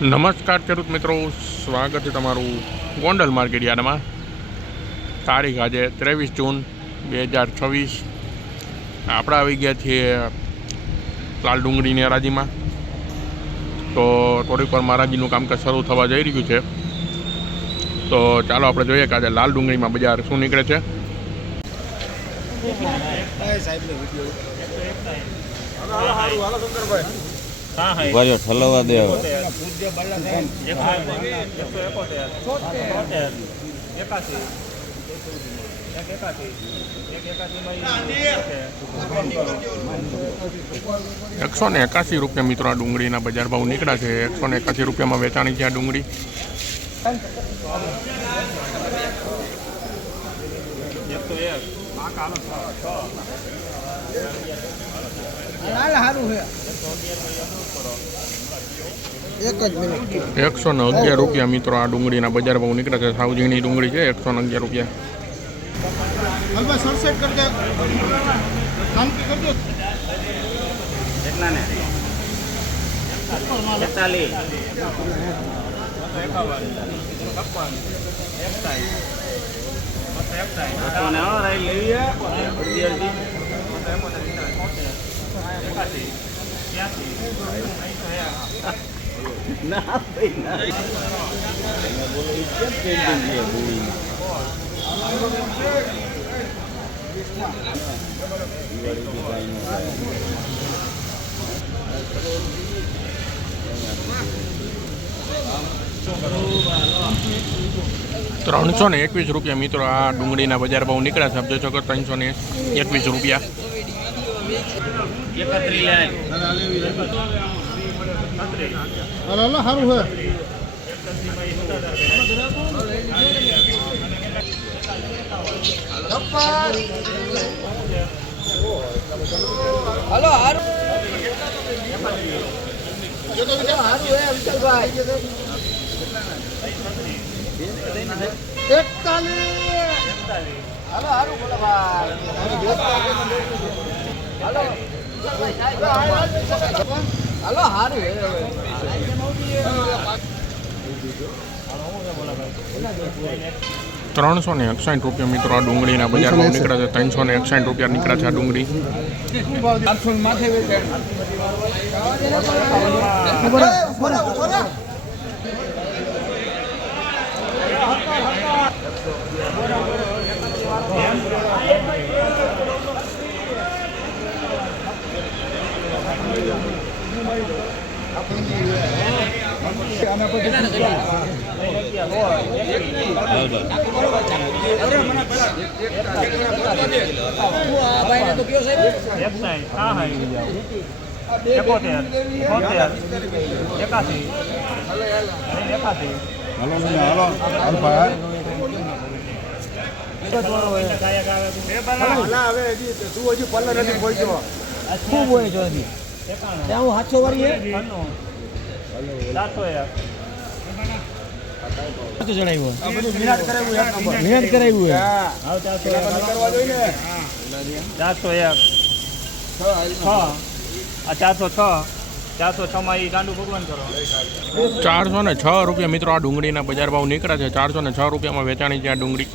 નમસ્કાર ખેડૂત મિત્રો, સ્વાગત છે તમારું ગોંડલ માર્કેટ યાર્ડમાં. તારીખ આજે 23 જૂન 2026. આપણે આવી ગયા છીએ લાલ ડુંગળીની હરાજીમાં. તો થોડીક વાર હરાજીનું કામકાજ શરૂ થવા જઈ રહ્યું છે. તો ચાલો આપણે જોઈએ કે આજે લાલ ડુંગળીમાં બજાર શું નીકળે છે. ઠલવા દે ₹181 મિત્રો આ ડુંગળીના બજાર ભાવ નીકળ્યા છે. ₹181 વેચાણી છે આ ડુંગળી. ₹111 મિત્રો આ ડુંગળીના બજાર ભાવ નીકળે છે. સાવ ઝીણી ડુંગળી છે. ₹111. ના ભાઈ ના બોલો ₹321 મિત્રો આ ડુંગળીના બજાર ભાવ નીકળ્યા છે. આપ જોઈ શકો ₹321. ₹361 મિત્રો આ ડુંગળીના બજાર ભાવ નીકળ્યા છે. ₹361 નીકળ્યા છે આ ડુંગળી. ₹406 મિત્રો આ ડુંગળીના બજાર ભાવ નીકળ્યા છે. ₹406 વેચાણી છે આ ડુંગળી.